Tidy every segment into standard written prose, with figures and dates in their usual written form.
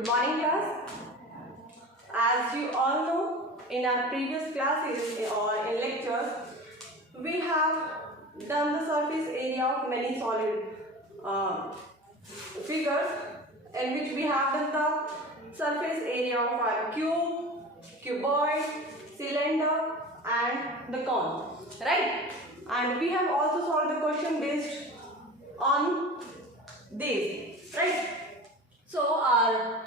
Good morning, class. As you all know, in our previous classes or in lectures, we have done the surface area of many solid figures, in which we have done the surface area of a cube, cuboid, cylinder, and the cone, right? And we have also solved the question based on these, right? So our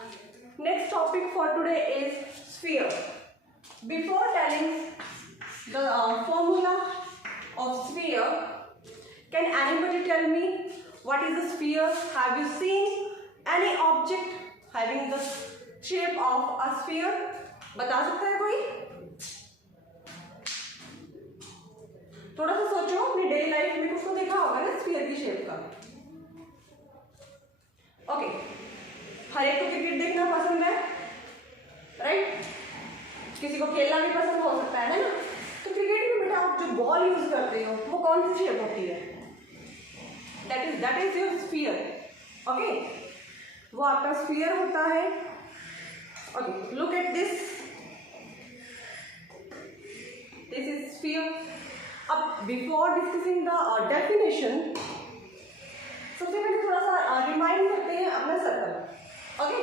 next topic for today is sphere. Before telling the formula of sphere, can anybody tell me what is a sphere? Have you seen any object having the shape of a sphere? बता सकता है कोई? थोड़ा सा सोचो, अपनी daily life में कुछ तो देखा होगा ना स्फीयर की शेप का. ओके, हर एक को क्रिकेट देखना पसंद है, राइट? किसी को खेलना भी पसंद हो सकता है ना? तो क्रिकेट में बेटा आप जो बॉल यूज करते हो वो कौन सी शेप होती है? That is your sphere. Okay, वो आपका स्फीयर होता है. Okay, look at this is sphere. अब बिफोर डिस्कसिंग द डेफिनेशन, सबसे पहले थोड़ा सा रिमाइंड करते हैं अपना सर्कल. ओके,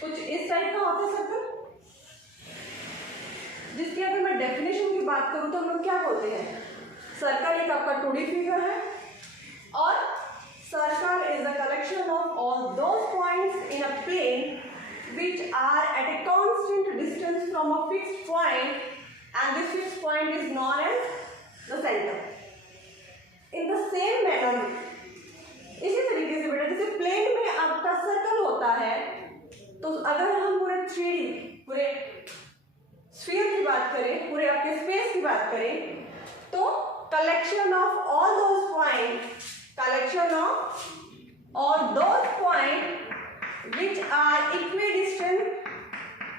कुछ इस टाइप का होता है सर्कल, जिसकी अगर मैं डेफिनेशन की बात करूं तो हम लोग क्या बोलते हैं? सर्कल एक आपका 2D फिगर है और circle is the collection of all those points in a plane which are at a constant distance from a fixed point, and this fixed point is known as the center. In the same manner, इसी तरीके से बेटा जैसे plane में आपका circle होता है, तो अगर हम पूरे 3D पूरे स्फीयर की बात करें, पूरे आपके स्पेस की बात करें, तो collection of all those point which are equidistant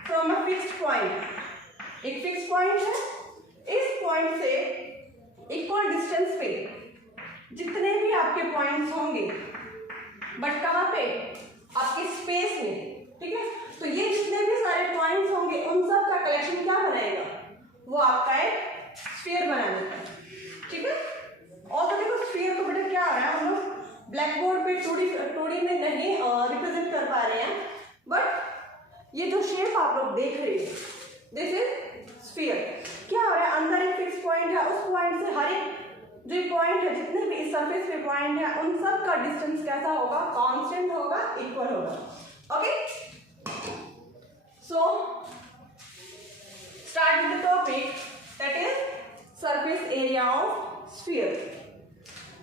from a fixed point. एक फिक्स पॉइंट है, इस पॉइंट से इक्वल डिस्टेंस पे जितने भी आपके पॉइंट्स होंगे, बट कहाँ पे? आपके स्पेस में, ठीक है? तो ये जितने भी सारे पॉइंट्स होंगे उन सब का कलेक्शन क्या बनाएगा? वो आपका एक स्फीयर बना देता है, ठीक है? और तो देखो स्फीयर को बेटा क्या आ रहा है, हम लोग ब्लैक बोर्ड पे 2D में नहीं रिप्रेजेंट कर पा रहे हैं, बट ये जो शेप आप लोग देख रहे हैं, दिस इज स्फीयर. क्या हो रहा है? अंदर एक फिक्स पॉइंट है, उस पॉइंट से हर एक जो पॉइंट है, जितने भी इस सरफेस पे पॉइंट है, उन सब का डिस्टेंस कैसा होगा? कांस्टेंट होगा, इक्वल होगा. Okay, so start with the topic that is surface area of sphere.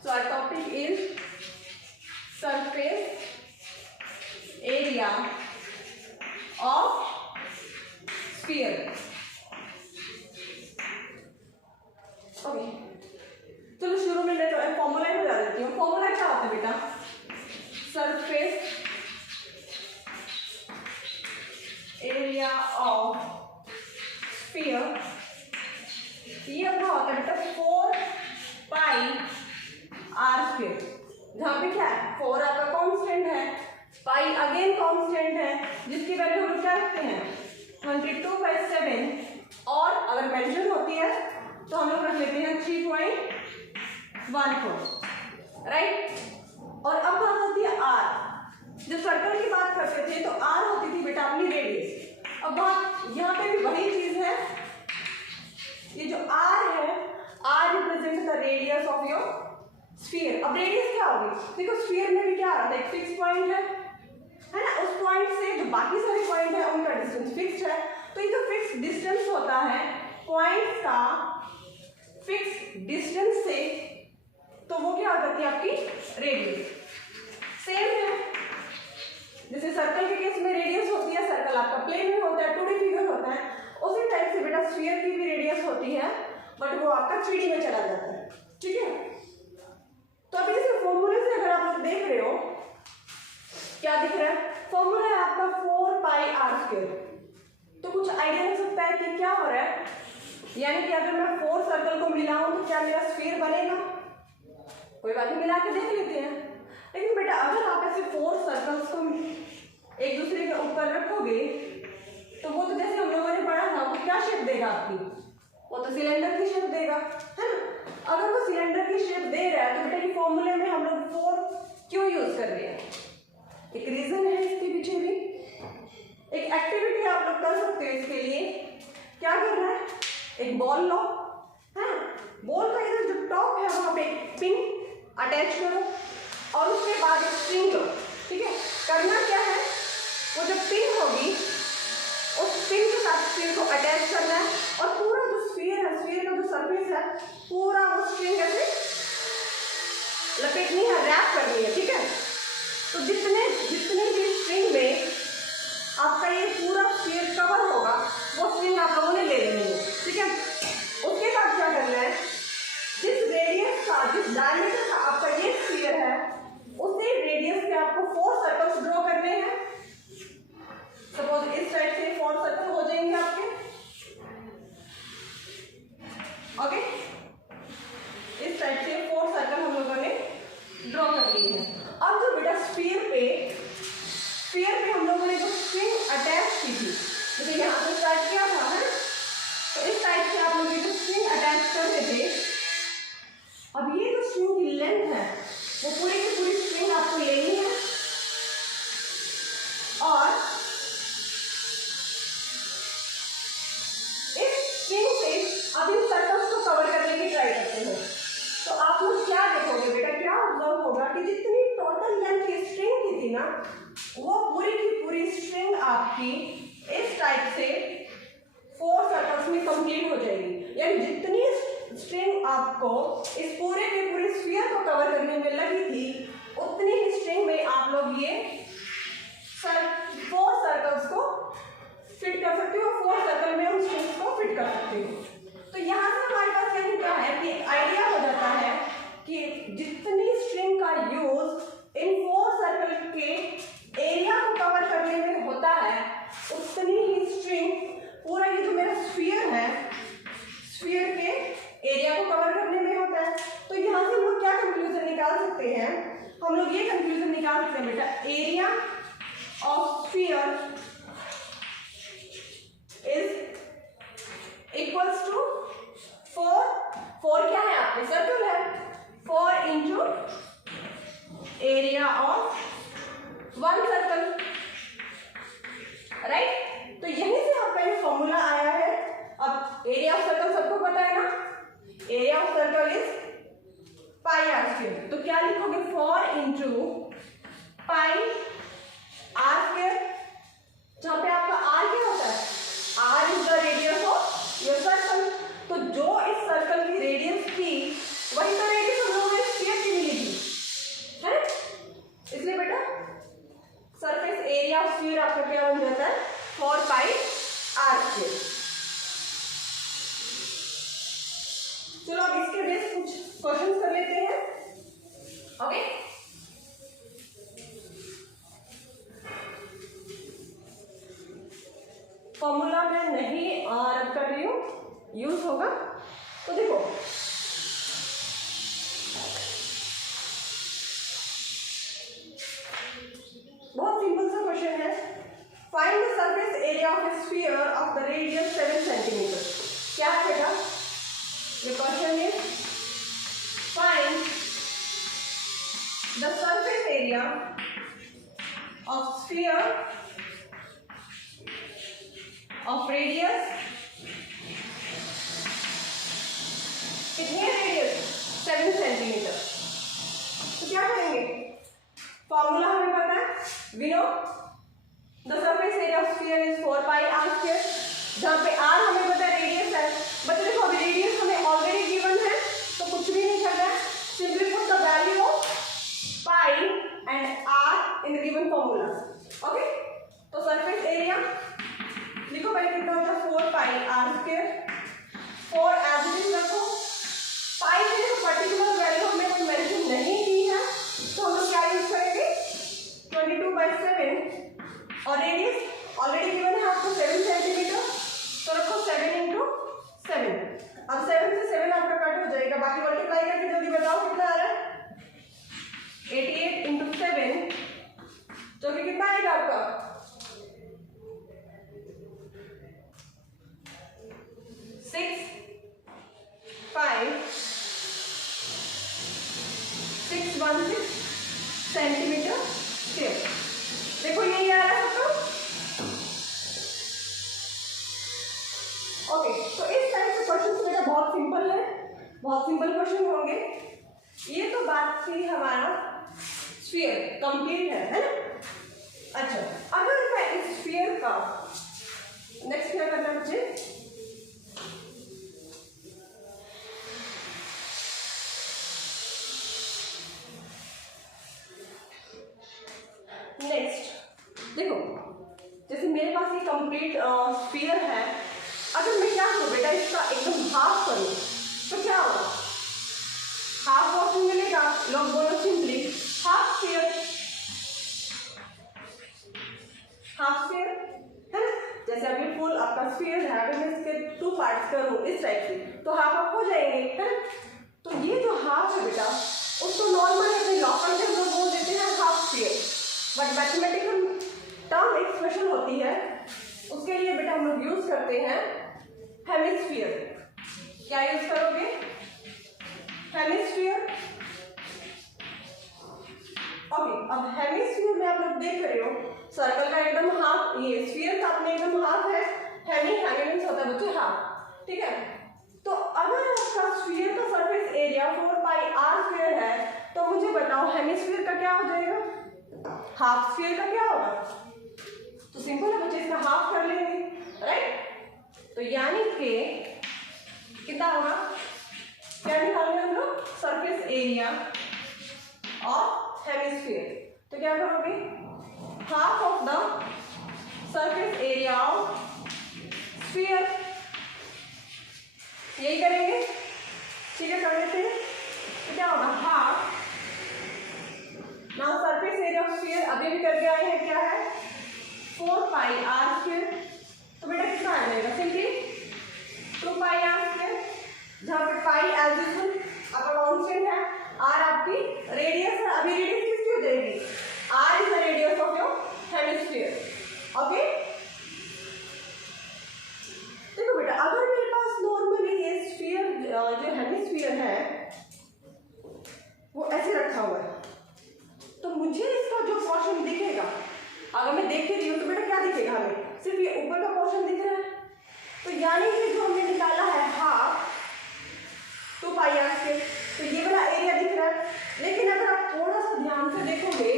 So our topic is surface area of sphere. Okay, चलो शुरू में मैं तो फॉर्मूला ही बता देती हूँ. फॉर्मूला क्या होता है बेटा? सरफेस एरिया ऑफ स्फीयर, ये अपना होता है बेटा 4 पाई आर स्क्वायर. जहाँ पे क्या है? 4 आपका कांस्टेंट है, पाई अगेन कांस्टेंट है, जिसकी वैल्यू हम क्या रखते हैं? 22/7, और अगर मेंशन होती है तो हम लोग रख लेते हैं 3.14, राइट? और अब बात होती है आर. जब सर्कल की बात करते थे तो आर होती थी बेटा अपनी रेडियस. अब बात यहाँ पे भी वही चीज है, ये जो आर है, R represent the radius of your sphere. अब रेडियस क्या होगी? देखो स्फीयर में भी क्या आ रहा था, एक फिक्स पॉइंट है ना? उस पॉइंट से जो बाकी सारे पॉइंट है उनका डिस्टेंस फिक्स्ड है. तो ये जो फिक्स डिस्टेंस होता है पॉइंट का, फिक्स डिस्टेंस से, तो वो क्या हो जाती है आपकी रेडियस. सेम है जैसे सर्कल के केस में रेडियस होती है, सर्कल आपका प्लेन में होता है, 2D फिगर होता है, उसी टाइप से बेटा स्फीयर की भी रेडियस होती है, बट वो आपका 3D में चला जाता है, ठीक है? तो अभी जैसे फॉर्मूले से अगर आप लोग देख रहे हो, क्या दिख रहा है? फॉर्मूला है आपका 4 पाई आर स्क्वायर. तो कुछ आइडिया हो सकता है कि क्या हो रहा है? यानी कि अगर मैं 4 सर्कल को मिलाऊं तो क्या मेरा स्फीयर बनेगा? कोई बात नहीं, मिला के देख लेते हैं. लेकिन बेटा अगर आप ऐसे 4 सर्कल्स को एक दूसरे के ऊपर रखोगे तो वो तो जैसे हम लोगों ने पढ़ा था, वो क्या शेप देगा आपकी, वो तो सिलेंडर की शेप देगा, है ना। अगर वो सिलेंडर की शेप दे रहा है तो बेटा ये फॉर्मूले में हम लोग 4 क्यों यूज कर रहे हैं, एक रीजन है इसके पीछे भी। एक एक्टिविटी आप लोग कर सकते हो इसके लिए। क्या करना है, एक बॉल लो, है, बॉल का इधर जो टॉप है वहां पे एक पिन अटैच करो और उसके बाद एक स्ट्रिंग लो, ठीक है। करना क्या है, वो जो पिन होगी उस पिन के साथ स्ट्रिंग को अटैच करना है और पूरा जो स्फीयर है, स्फीयर का जो सरफेस है पूरा वो स्ट्रिंग ऐसे लपेटनी है, रैप करनी है, ठीक है। तो जितने भी स्ट्रिंग में आपका ये पूरा स्फीयर कवर होगा वो स्ट्रिंग आप लोगों ने ले लेनी है, ठीक है। उसके बाद क्या करना है, जिस रेडियस का, जिस डायमीटर का आपका ये स्फीयर है उसी रेडियस पे आपको 4 सर्कल्स ड्रॉ करने हैं। सपोज इस साइड से 4 सर्कल हो जाएंगे आपके, ओके। इस साइड से 4 सर्कल हम लोगों ने ड्रॉ कर लिए हैं। अब जो बेटा स्फीयर पे हम लोगों ने जो स्ट्रिंग अटैच की थी, जैसे यहाँ पे स्टार्ट किया था, है, तो इस साइड से आप लोग ये जो स्ट्रिंग अटैच कर रहे थे, अब ये जो स्ट्रिंग की लेंथ है वो पूरी की पूरी स्ट्रिंग आपको लेनी है और इस स्ट्रिंग से आप इन सर्कल्स को कवर करने की ट्राई करते हो। तो आप लोग क्या देखोगे बेटा, क्या ऑब्जर्व होगा कि जितनी टोटल लेंथ की स्ट्रिंग की थी ना, वो पूरी की पूरी स्ट्रिंग आपकी इस टाइप से 4 सर्कल्स में कंप्लीट हो जाएगी। यानी जितनी स्ट्रिंग आपको इस पूरे के पूरे स्फीयर को कवर करने में लगी थी उतनी ही स्ट्रिंग में आप लोग ये 4 सर्कल्स को फिट कर सकते हो, 4 सर्कल में उन स्ट्रिंग्स को फिट कर सकते हो। तो यहाँ से हमारे पास यह क्या है कि आइडिया हो जाता है कि जितनी स्ट्रिंग का यूज इन 4 सर्कल के एरिया को कवर करने में होता है उतनी ही स्ट्रिंग पूरा ये जो मेरा स्फीयर है, स्फीयर के एरिया को कवर करने में होता है। तो यहाँ से हम लोग क्या कंक्लूजन निकाल सकते हैं, हम लोग ये कंक्लूजन निकाल सकते हैं बेटा, area of sphere is equals to 4 क्या है आपके सर्कल है, 4 into area of 1 circle, right. तो यहीं से आपका ये फॉर्मूला आया है। अब एरिया ऑफ सर्कल सबको पता है ना, area of circle is pi R square. तो क्या लिखोगे, 4 इंटू पाई आर स्क्वायर, जहां पे आपका आर क्या होता है, R is the radius of your circle. तो जो इस सर्कल की रेडियस थी वही तो रेडियस हम लोगों ने स्फीयर की मिली थी, है। इसलिए बेटा सरफेस एरिया ऑफ स्फीयर आपका क्या बन जाता है, 4 पाई आर स्क्वायर। चलो अब इसके बेस कुछ क्वेश्चंस कर लेते हैं, ओके। फॉर्मूला में नहीं रब कर रही हूँ, यूज होगा। तो देखो बहुत सिंपल सा क्वेश्चन है, find the surface area of a sphere of the radius 7 centimetre. क्या है ये क्वेश्चन है, find the surface area of sphere of radius, कितनी रेडियस, 7 सेंटीमीटर। तो क्या करेंगे, फॉर्मूला हमें पता है, we know the surface area of sphere is 4 pi R square, जहां पे आर हमें पता है रेडियस है। बच्चों देखो अभी रेडियस हमें ऑलरेडी गिवन है तो कुछ भी नहीं करना है, simply put the value of pi and R in the given formula, okay. तो सरफेस एरिया लिखो पहले कितना होता है, 4 पाई 316 सेंटीमीटर स्क्वायर। देखो यही आ रहा है सबको। ओके, तो इस टाइप के क्वेश्चन बेटा बहुत सिंपल है, बहुत सिंपल क्वेश्चन होंगे। ये तो बात थी हमारा स्फीयर कंप्लीट है ना। अच्छा, अगर मैं इस स्फीयर का नेक्स्ट क्या करना है मुझे, नेक्स्ट देखो, जैसे मेरे पास ये कंप्लीट स्फीयर है, अगर मैं क्या करूँ बेटा, इसका एकदम हाफ करूँ तो क्या होगा, हाफ पोर्शन मिलेगा। लोग बोलो simply half sphere, half sphere है ना। जैसे अभी फुल आपका स्फीयर है, अगर मैं इसके 2 पार्ट्स करूँ इस टाइप से तो हाफ हाफ हो जाएंगे है ना। तो ये जो हाफ है बेटा, उसको नॉर्मली अपने लोकल के लोग बोल देते हैं half sphere, but mathematical term expression होती है, उसके लिए बेटा हम लोग यूज करते हैं हेमिस्फीयर। क्या यूज करोगे, हेमिस्फीयर। ओके, अब हेमिस्फीयर में आप लोग देख रहे हो सर्कल का एकदम हाफ, ये स्फीयर का अपने एकदम हाफ है, हेमी मीन्स होता है बच्चे हाफ, ठीक है। तो अगर आपका स्फीयर का surface area 4 pi R square है, तो मुझे बताओ हेमिस्फीयर का क्या हो जाएगा, हाफ स्फीयर का क्या होगा। तो सिंपल है बच्चे, इसका हाफ कर लेंगे राइट। तो यानी कि कितना होगा, क्या निकालेंगे हम लोग, सरफेस एरिया ऑफ हेमिस्फीयर। तो क्या करोगे, half of the surface area of sphere, यही करेंगे, ठीक है, कर लेते हैं। तो क्या होगा, half, now surface area of sphere अभी भी करके आए हैं, क्या है 4 पाई आर स्क्वायर। तो बेटा कितना आ जाएगा, सिंपली 2 पाई आर स्क्वायर, जहाँ पे पाई एज यूजुअल आपका कांस्टेंट है, आर आपकी रेडियस है। अभी रेडियस किसकी हो जाएगी, R is the radius of your hemisphere. Okay, देखो बेटा, अगर मेरे पास नॉर्मली ये स्फीयर जो हेमिस्फीयर है वो ऐसे रखा हुआ है, तो मुझे इसका जो पोर्शन दिखेगा, अगर मैं देख रही हूँ तो बेटा क्या दिखेगा, हमें सिर्फ ये ऊपर का पोर्शन दिख रहा है। तो यानी कि जो हमने निकाला है हाफ 2 पाई आर स्क्वायर, तो ये वाला एरिया दिख रहा है। लेकिन अगर आप थोड़ा सा ध्यान से देखोगे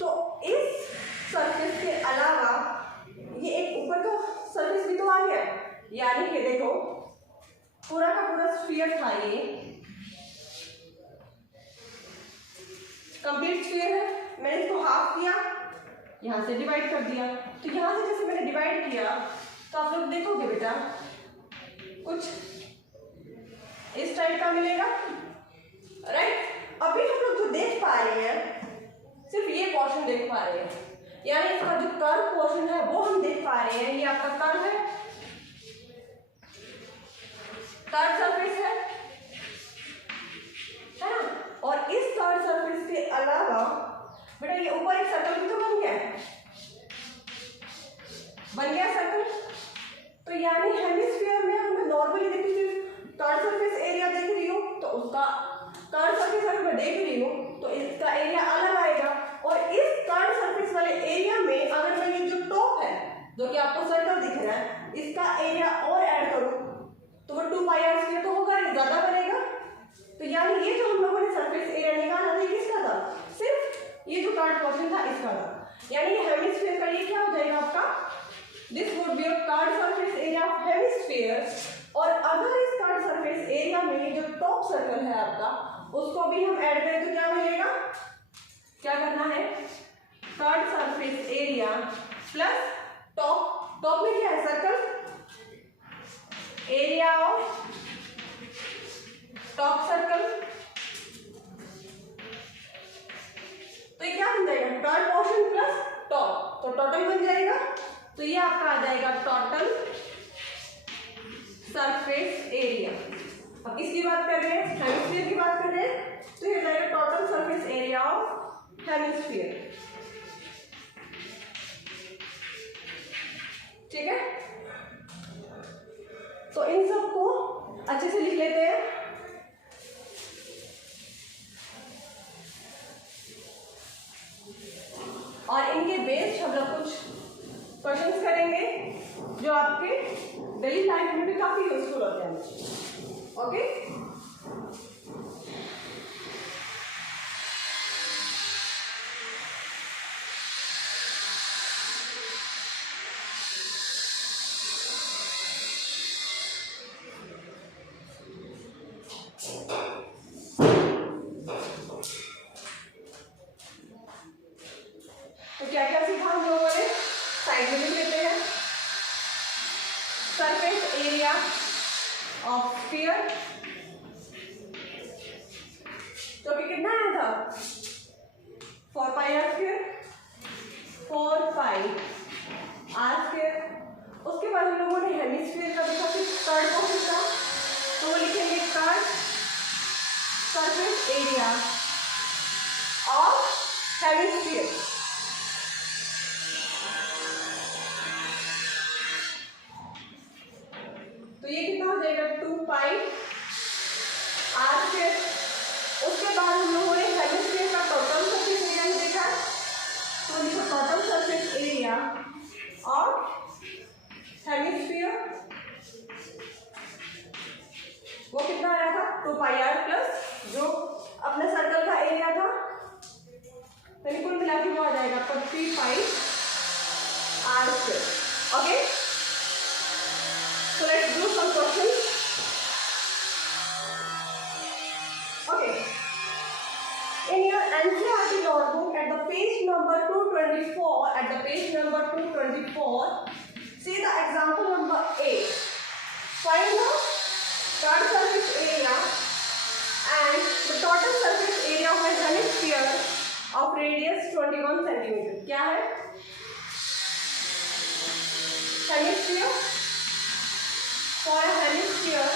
तो इस सरफेस के अलावा ये एक ऊपर का सरफेस भी तो आ गया है, यानी कि देखो पूरा का पूरा स्फीयर था, ये कंप्लीट स्फीयर है, मैंने इसको हाफ किया, यहाँ से डिवाइड कर दिया। तो यहाँ से जैसे मैंने डिवाइड किया तो आप लोग देखोगे बेटा कुछ इस टाइप का मिलेगा राइट। अभी हम लोग जो देख पा रहे हैं सिर्फ ये पोर्शन देख पा रहे हैं, यानी इसका जो कर्व पोर्शन है वो हम देख पा रहे हैं। ये आपका कर्व है, कर्व सरफेस है ना। और इस कर्व सरफेस के अलावा बेटा ये ऊपर एक सर्कल भी तो बन गया है, बन गया सर्कल। तो यानी हेमिस्फीयर में हमें नॉर्मली देखिए सिर्फ कर्व सरफेस एरिया देख रही हूँ, तो उसका कर्व सरफेस अगर मैं देख रही हूँ तो इसका एरिया अलग आएगा। और इस कर्व सरफेस वाले एरिया में अगर मैं ये जो टॉप है जो कि आपको सर्कल दिख रहा है, इसका एरिया और ऐड करूँ तो वो 2 पाई आर स्क्वायर तो होगा, ज्यादा बनेगा। तो यानी ये जो हम लोगों ने सरफेस एरिया निकाला था किसका था, सिर्फ ये जो कर्व पोर्शन था इसका था। यानी ये हेमिस्फीयर का ये क्या हो जाएगा आपका, this would be your curve surface area of hemisphere. और अगर इस कर्व सरफेस एरिया में जो टॉप सर्कल है आपका उसको भी हम ऐड करें तो क्या मिलेगा, क्या करना है, curve surface area plus top, top में क्या है circle, area of top circle. तो ये क्या बन जाएगा, कर्व पोर्शन प्लस टॉप, तो टोटल बन जाएगा। तो ये आपका आ जाएगा टोटल सरफेस एरिया। अब किसकी बात कर रहे हैं, हेमिस्फीयर की बात कर रहे हैं, तो ये जाएगा total surface area of hemisphere. ठीक है, तो इन सबको अच्छे से लिख लेते हैं। ओके। तो क्या क्या सीखा हम लोगों ने? साइड में लिख लेते हैं। सरफेस एरिया ऑफ स्फीयर जो कि कितना आया था? 4 pi R square, 4 pi R square. उसके बाद हम लोगों ने हेमिस्फीयर का देखा कि कर्ड पोर्शन था, तो वो लिखेंगे curd surface area of hemisphere. तो ये कितना हो जाएगा? 2 पाई आर स्क्वायर। उसके बाद हम लोगों ने हेमिस्फीयर का टोटल सरफेस एरिया ही देखा, तो लिखो total surface area of hemisphere. वो कितना आया था? 2 पाई आर प्लस जो अपने सर्कल का एरिया था, तो कुल मिला के वो आ जाएगा आपका 3 pi R square. Okay, so let's do some questions. Okay, in your NCERT notebook at the page number 224, see the example number 8. Find the third surface area and the total surface area of a hemisphere of radius 21 centimeter. क्या है? Hemisphere. For a hemisphere,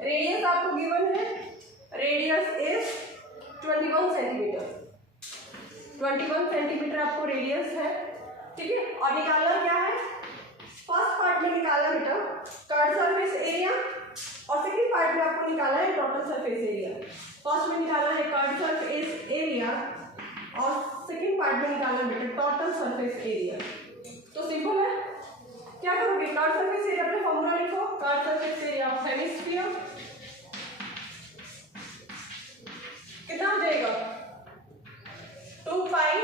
radius आपको given है, radius is 21 centimetre. 21 centimetre आपको radius है, ठीक है। और निकालना क्या है? फर्स्ट पार्ट में निकालना बेटा कर्ड सरफेस एरिया, और सेकंड पार्ट में आपको निकालना है टोटल सरफेस एरिया। फर्स्ट में निकालना है कर्ड सरफेस एरिया और सेकंड पार्ट में निकालना बेटा टोटल सरफेस एरिया। तो सिंपल है, क्या करोगे? कर्ड सरफेस एरिया पे फॉर्मूला लिखो, curved surface area of hemisphere कितना हो जाएगा? 2 pi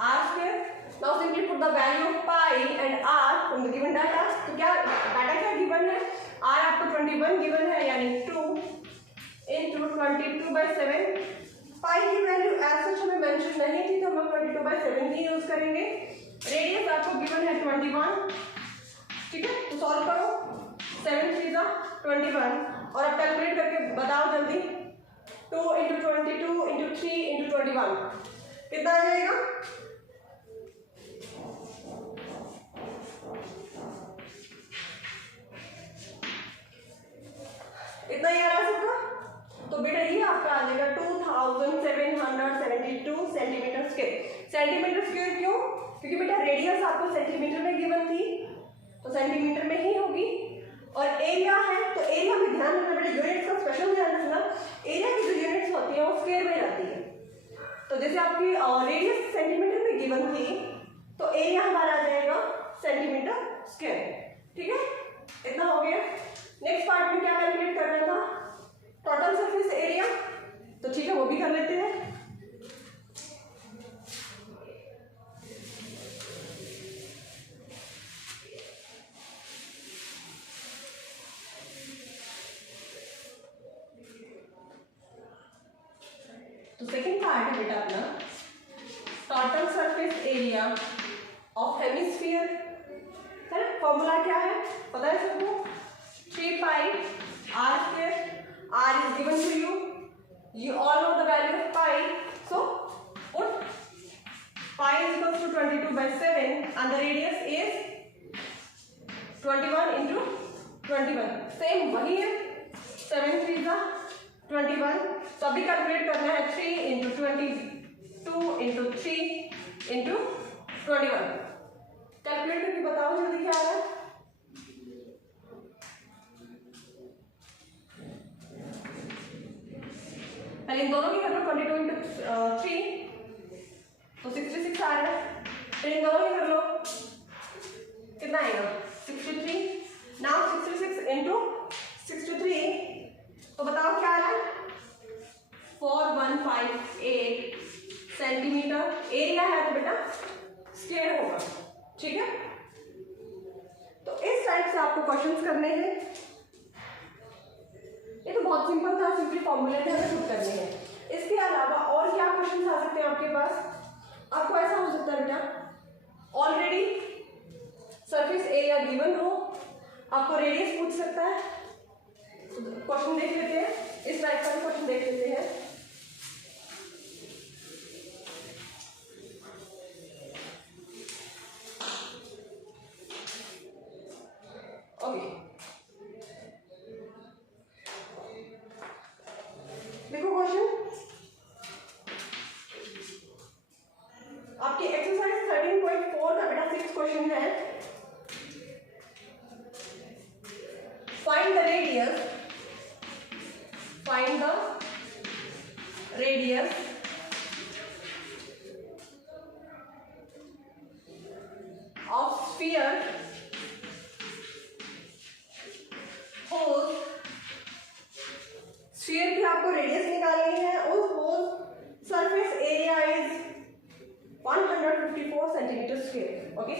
R square. Now simply put the value of pi and R from the given data. तो क्या डाटा क्या गिवन है? आर आपको 21 गिवन है, यानी 2 into 22/7। पाई की वैल्यू एज सच हमें मेंशन नहीं थी, तो हम 22/7 ही यूज करेंगे। रेडियस आपको गिवन है 21, ठीक है। तो सॉल्व करो, 7 3 21 और अब कैलकुलेट करके बताओ जल्दी। 2 into 22 into 3 into 21 कितना आ जाएगा? इतना ही आ रहा सबका? तो बेटा ये आपका आ जाएगा 2772 सेंटीमीटर स्क्वायर। सेंटीमीटर स्क्वायर क्यों? क्योंकि बेटा रेडियस आपको सेंटीमीटर में गिवन थी, तो सेंटीमीटर में ही होगी। और एरिया है, तो एरिया में ध्यान रखना बेटा, यूनिट्स का स्पेशल ध्यान रखना। एरिया की जो यूनिट्स होती है वो स्क्वायर में जाती है। तो जैसे आपकी रेडियस सेंटीमीटर में गिवन थी, तो एरिया हमारा आ जाएगा सेंटीमीटर स्क्वायर, ठीक है। इतना हो गया। नेक्स्ट पार्ट में क्या कैलकुलेट करना था? Total surface area. तो ठीक है, वो भी कर लेते हैं। तो सेकंड पार्ट है बेटा अपना total surface area of hemisphere, है ना। फॉर्मूला क्या है पता है सबको? 3 pi R square. R is given to you. You all know the value of pi. So put pi is equals to 22/7 and the radius is 21 into 21. Same वही है, 7 3 21। तो अभी कैलकुलेट करना है 3 into 22 into 3 into 21। कैलकुलेट करके बताओ जल्दी क्या आ रहा है? पहले इन दोनों की कर लो, 22 into 3 तो 66 आ रहा है। फिर इन दोनों की कर लो, आपको क्वेश्चंस करने हैं। ये तो बहुत सिंपल था, सिंपली फॉर्मूले थे, हमें खुद करने हैं। इसके अलावा और क्या क्वेश्चंस आ सकते हैं आपके पास? आपको ऐसा हो सकता है बेटा, ऑलरेडी सरफेस एरिया गिवन हो, आपको रेडियस पूछ सकता है। क्वेश्चन देख लेते हैं, इस टाइप का क्वेश्चन देख लेते हैं। ओके, देखो क्वेश्चन आपकी एक्सरसाइज 13.4 का बेटा 6 क्वेश्चन है। Find the radius of sphere whose sphere की आपको रेडियस निकालनी है, उस surface area is 154 centimetre square. Okay,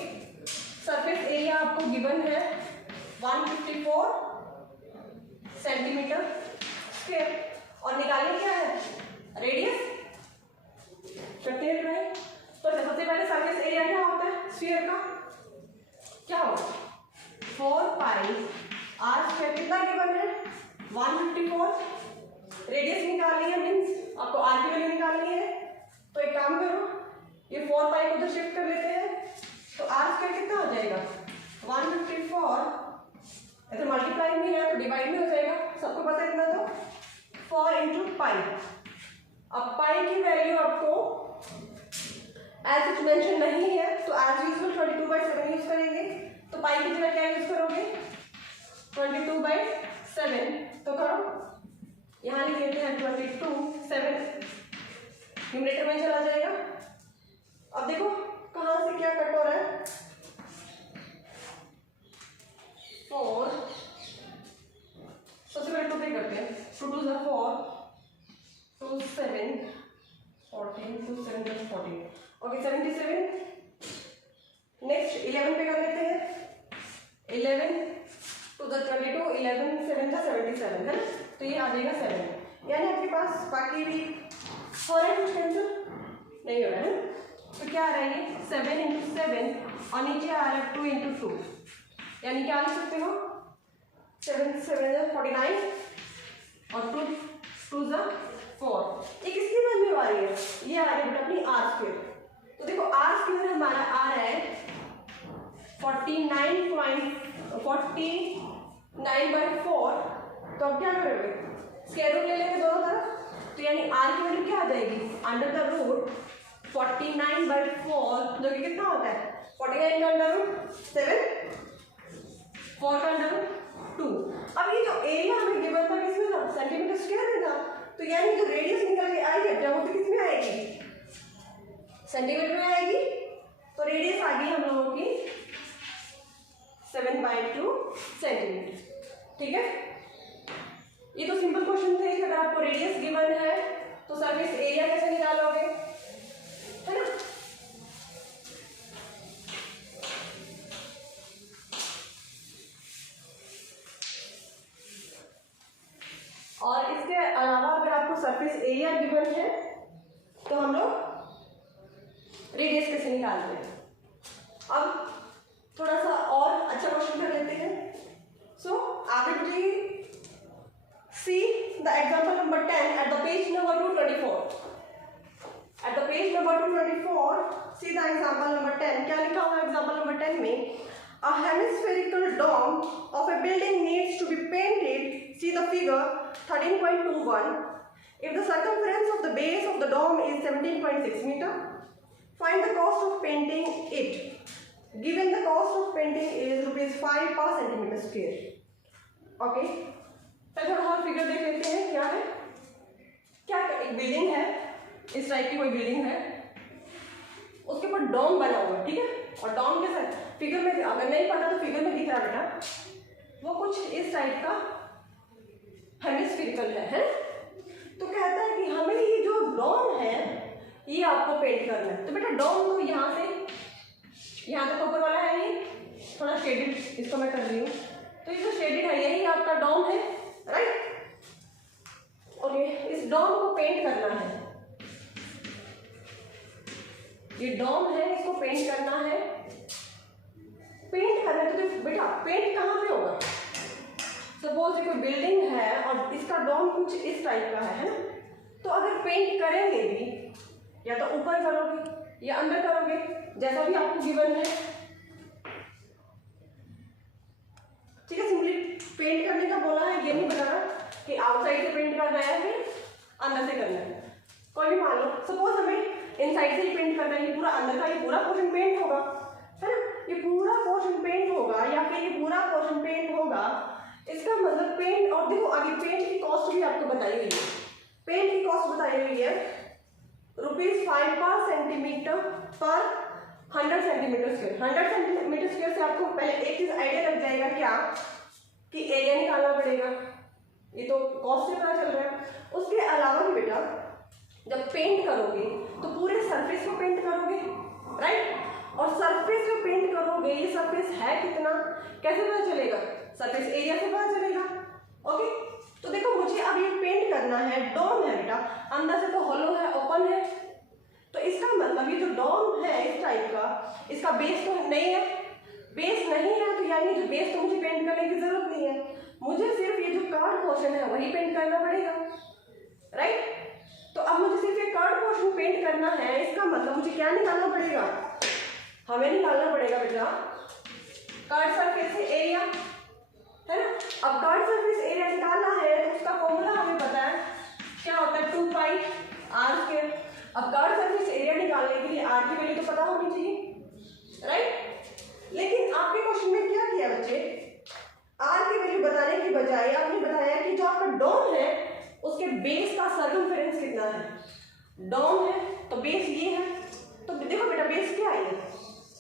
surface area आपको गिवन है 154 सेंटीमीटर स्क्वायर और निकालनी क्या है? रेडियस। करते हैं ट्राई। तो सबसे पहले सरफेस एरिया क्या होता है स्फीयर का? क्या होगा? 4 पाई आर स्क्वायर। कितना गिवन है? 154। रेडियस निकालनी है, मीन्स आपको आर की वैल्यू निकालनी है। तो एक काम करो, ये 4 पाई को उधर शिफ्ट कर लेते हैं, तो आर स्क्वायर कितना हो जाएगा? 154। ऐसे मल्टीप्लाई में है तो डिवाइड में हो जाएगा, सबको पता है इतना। तो 4 इंटू पाई। अब पाई की वैल्यू आपको एज कुछ मेंशन नहीं है, तो एज यूजुअल 22/7 यूज करेंगे। तो पाई की जगह क्या यूज करोगे? 22/7। तो करो, यहाँ लिख लेते हैं 22/7, न्यूमरेटर में चला जाएगा। अब देखो कहाँ से क्या कट हो रहा है? 4। सबसे पहले 2 पे करते हैं। 2 2 = 4, 2 7 14, 2 7 = 14। ओके, 77। नेक्स्ट 11 पे कर लेते हैं। 11 2 = 22, 11 7 = 77 है, तो ये आ जाएगा 7। यानी आपके पास बाकी भी हो रहा है, कुछ कैंसिल नहीं हो रहा है। तो क्या आ रहा है? ये 7 × 7 और नीचे आ रहा है 2 × 2, यानी क्या लिख सकते हो? 7 7 = 49 और 2 2 = 4। ये किसकी वैल्यू आ रही है? ये आ रही है अपनी आर स्क्वायर। तो देखो आर स्क्वायर हमारा आ रहा है 49/4। तो अब क्या करोगे? स्क्वायर रूट ले लेंगे दोनों तरफ, तो यानी आर की वैल्यू क्या आ जाएगी? √49/4, जो कि कितना होता है? 49 का √7, 4 का √2। अब ये जो एरिया हमें गिवन था किसमें था? सेंटीमीटर स्क्वायर में था। तो यानी जो रेडियस निकल के आई है वो तो किसमें आएगी? सेंटीमीटर में आएगी। तो रेडियस आ गई हम लोगों की 7/2 सेंटीमीटर। ठीक है, ये तो सिंपल क्वेश्चन थे कि अगर आपको रेडियस गिवन है तो सरफेस एरिया कैसे निकालोगे, है ना? और इसके अलावा अगर आपको सरफेस एरिया गिवन है तो हम लोग रेडियस कैसे निकालते हैं। अब थोड़ा सा और अच्छा क्वेश्चन कर लेते हैं। सो आगे see the example number 10 at the page number 224। At the page number 224 see the example number 10। क्या लिखा हुआ है एग्जाम्पल नंबर 10 में? A hemispherical dome of a building needs to be painted. See the figure 13.21. If the circumference of the base of the dome is 17.6 meter, find the cost of painting it. Given the cost of painting is ₹5 per centimeter square. Okay. तो थोड़ा सा figure देख लेते हैं क्या है। क्या एक बिल्डिंग है, इस टाइप की कोई बिल्डिंग है, उसके ऊपर डोम बना हुआ है, ठीक है। और डोम के साथ फिगर में, अगर नहीं पता तो फिगर में दिख रहा बेटा, वो कुछ इस टाइप का हेमिस्फेरिकल है। तो कहता है कि हमें ये जो डोम है ये आपको पेंट करना है। तो बेटा डोम तो यहाँ से यहाँ तक ऊपर वाला है, ये थोड़ा शेडेड इसको मैं कर रही हूँ, तो ये जो शेडेड है यही आपका डॉम है, राइट। ओके, इस डॉम को पेंट करना है, ये डॉम है, इसको पेंट करना है। पेंट करना है तो बेटा पेंट कहाँ पे होगा? सपोज कोई बिल्डिंग है और इसका डॉम कुछ इस टाइप का है ना, तो अगर पेंट करेंगे भी या तो ऊपर करोगे या अंदर करोगे, जैसा भी आपको गिवन है, ठीक है। सिंपली पेंट करने का बोला है, ये नहीं बताना कि आउटसाइड से पेंट करना है फिर अंदर से करना है। कोई भी मान लो, सपोज हमें इनसाइड से ही पेंट करना है, ये पूरा अंदर का ये पूरा पोर्शन पेंट होगा, है ना, ये पूरा पोर्शन पेंट होगा या फिर ये पूरा पोर्शन पेंट होगा। इसका मतलब पेंट, और देखो आगे पेंट की कॉस्ट भी आपको बताई हुई है। पेंट की कॉस्ट बताई हुई है ₹5 पर सेंटीमीटर पर 100 सेंटीमीटर स्क्वायर। 100 सेंटीमीटर स्क्वायर से आपको पहले एक चीज आइडिया लग जाएगा क्या, कि एरिया निकालना पड़ेगा, ये तो कॉस्ट से पता चल रहा है। उसके अलावा भी बेटा जब पेंट करोगे तो पूरे सरफेस को पेंट करोगे, राइट, और सरफेस जो पेंट करोगे ये सरफेस है कितना, कैसे पता चलेगा? सरफेस एरिया से पता चलेगा। ओके, तो देखो मुझे अब ये पेंट करना है, डोम है बेटा, अंदर से तो हॉलो है, ओपन है, तो इसका मतलब ये जो डोम है इस टाइप का, इसका बेस तो नहीं है, बेस नहीं है, तो यानी जो बेस तो मुझे पेंट करने की जरूरत नहीं है, मुझे सिर्फ ये जो कार्ड पोर्शन है वही पेंट करना पड़ेगा, राइट। तो अब मुझे सिर्फ ये कार्ड पोर्शन पेंट करना है, इसका मतलब मुझे क्या निकालना पड़ेगा? हमें निकालना पड़ेगा बेटा कार्ड सरफेस एरिया, है ना। अब कार्ड सरफेस एरिया निकालना है तो उसका फॉर्मूला हमें पता है, क्या होता है? 2πr²। अब कार्ड सरफेस एरिया निकालने के लिए r की वैल्यू तो पता होनी चाहिए, राइट। लेकिन आपके क्वेश्चन में क्या किया बच्चे, r की वैल्यू बताने की बजाय आपने बताया कि जो आपका डोम है उसके बेस का सर्कमफेरेंस कितना है। डोम है तो बेस ये है, तो देखो बेटा बेस क्या है,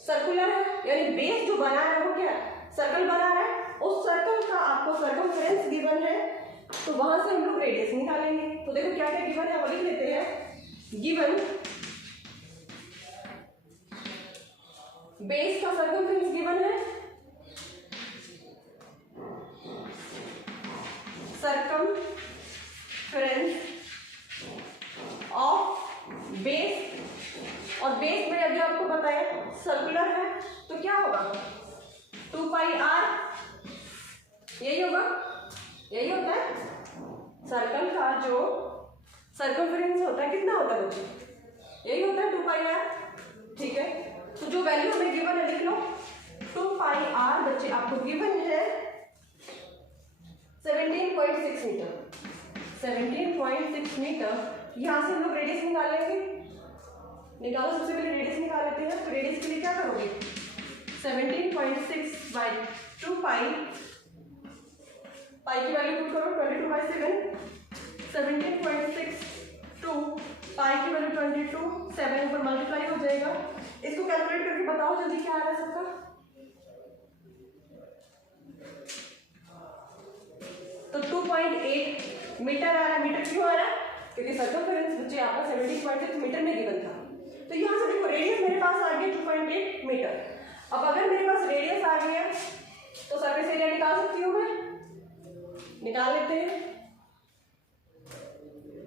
सर्कुलर है, यानी बेस जो बना है वो क्या है, सर्कल बना रहा है। उस सर्कल का आपको सर्कमफेरेंस गिवन है, तो वहां से हम लोग रेडियस निकालेंगे। तो देखो क्या क्या गिवन है वो लिख लेते हैं। गिवन बेस का सर्कमफेरेंस गिवन है, सर्कमफेरेंस ऑफ बेस, और बेस में अभी आपको बताया सर्कुलर है तो क्या होगा 2πr, यही होगा, यही होता है। सर्कल का जो सर्कमफेरेंस होता है कितना होता है बच्चे, यही होता है 2πr, ठीक है। तो जो वैल्यू हमें गिवन है लिख लो, 2πr बच्चे आपको गिवन है 17.6 मीटर, 17.6 मीटर। यहाँ से हम लोग रेडियस निकालेंगे, निकालो, सबसे पहले रेडियस निकाल लेते हैं। तो रेडियस के लिए क्या करोगे, 17.6/2π, पाई की वैल्यू पुट करो 22/7, 17.6 2 पाई की वैल्यू 22, 7 ऊपर मल्टीप्लाई हो जाएगा। इसको कैलकुलेट करके बताओ जल्दी क्या आ रहा है सबका। तो 2.8 मीटर आ रहा है। मीटर क्यों आ रहा है, क्योंकि सर्कमफेरेंस बच्चे आपका 17.6 मीटर में गिवन था। तो यहाँ से देखो रेडियस मेरे पास आ गया 2.8 मीटर। अब अगर मेरे पास रेडियस आ गया तो सरफेस एरिया निकाल सकती हूँ मैं, निकाल लेते हैं,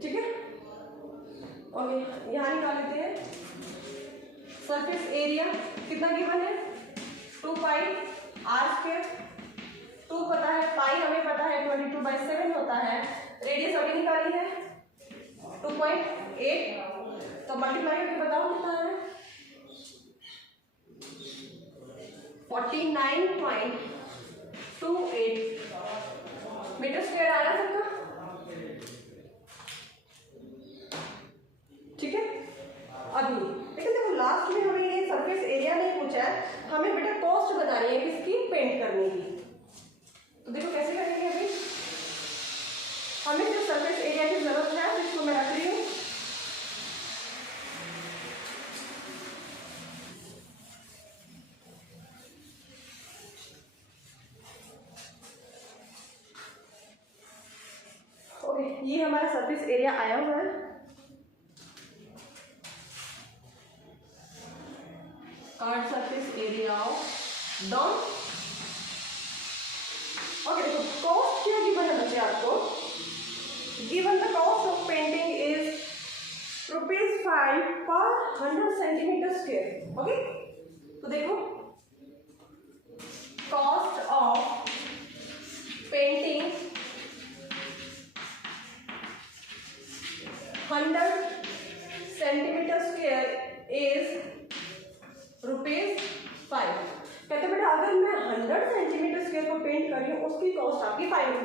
ठीक है। ओके, यहाँ निकाल लेते हैं। सरफेस एरिया कितना गिवन है, 2πr², 2 पता है, पाई हमें पता है 22/7 होता है। रेडियस अभी निकाली है 2.8, तो मल्टीप्लाई करके बताओ कितना है, 49.28 मीटर स्क्वायर आ रहा है सबका, ठीक है। अभी लेकिन देखो लास्ट में हमें ये सरफेस एरिया नहीं पूछा है, हमें बेटा कॉस्ट बतानी है किसकी, पेंट करने की। तो देखो कैसे करेंगे, अभी हमें जो सरफेस एरिया की जरूरत है इसको मैं रख रही हूँ। ये हमारा सरफेस एरिया आया हुआ है। Curved surface area of dome okay, देखो कॉस्ट क्या गिवन है बच्चे आपको, given the cost of painting is ₹5 per 100 centimetre square. Okay, तो देखो cost of painting 100 centimetre square is ₹5। कहते बेटा अगर मैं 100 सेंटीमीटर स्क्वायर को पेंट कर रही हूँ उसकी कॉस्ट आपकी ₹5